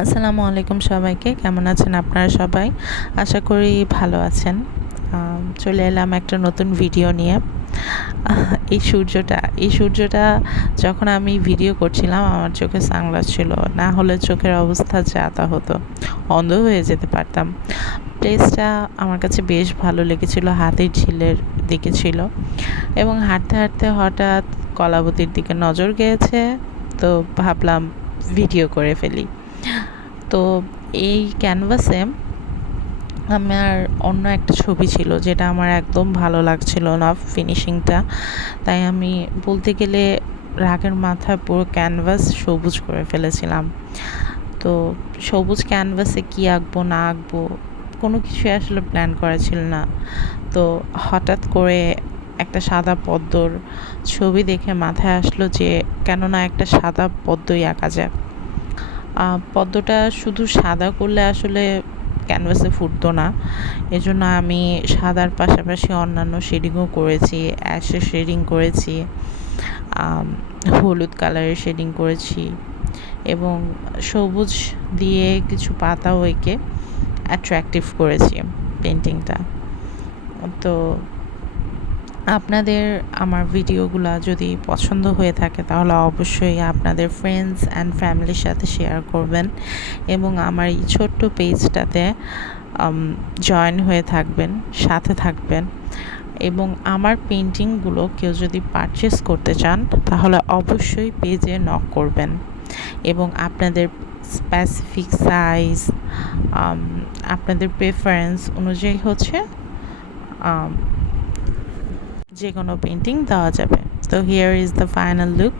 আসসালামু আলাইকুম সবাইকে। কেমন আছেন আপনারা সবাই? আশা করি ভালো আছেন। চলে এলাম একটা নতুন ভিডিও নিয়ে। এই সূর্যটা যখন আমি ভিডিও করছিলাম আমার চোখে সানগ্লাস ছিল, না হলে চোখের অবস্থা যা তা হতো, অন্ধ হয়ে যেতে পারতাম। প্লেসটা আমার কাছে বেশ ভালো লেগেছিল, হাতির ঝিলের দিকে ছিল এবং হাঁটতে হাঁটতে হঠাৎ কলাবতীর দিকে নজর গিয়েছে, তো ভাবলাম ভিডিও করে ফেলি। তো এই ক্যানভাসে আমার অন্য একটা ছবি ছিল যেটা আমার একদম ভালো লাগছিল না ফিনিশিংটা, তাই আমি বলতে গেলে রাগের মাথায় পুরো ক্যানভাস সবুজ করে ফেলেছিলাম। তো সবুজ ক্যানভাসে কী আঁকবো না আঁকবো কোনো কিছুই আসলে প্ল্যান করা ছিল না। তো হঠাৎ করে একটা সাদা পদ্মর ছবি দেখে মাথায় আসলো যে কেননা একটা সাদা পদ্মই আঁকা যায়। পদ্মটা শুধু সাদা করলে আসলে ক্যানভাসে ফুটতো না, এজন্য আমি সাদার পাশাপাশি অন্যান্য শেডিংও করেছি। অ্যাশের শেডিং করেছি, হলুদ কালারের শেডিং করেছি এবং সবুজ দিয়ে কিছু পাতাও এঁকে অ্যাট্রাকটিভ করেছি পেন্টিংটা। তো আপনাদের আমার ভিডিওগুলো যদি পছন্দ হয়ে থাকে তাহলে অবশ্যই আপনাদের ফ্রেন্ডস অ্যান্ড ফ্যামিলির সাথে শেয়ার করবেন এবং আমার এই ছোট্ট পেজটাতে জয়েন হয়ে থাকবেন, সাথে থাকবেন। এবং আমার পেন্টিংগুলো কেউ যদি পারচেস করতে চান তাহলে অবশ্যই পেজে নক করবেন এবং আপনাদের স্পেসিফিক সাইজ, আপনাদের প্রেফারেন্স অনুযায়ী যে কোনো পেন্টিং দেওয়া যাবে। তো here is the final look.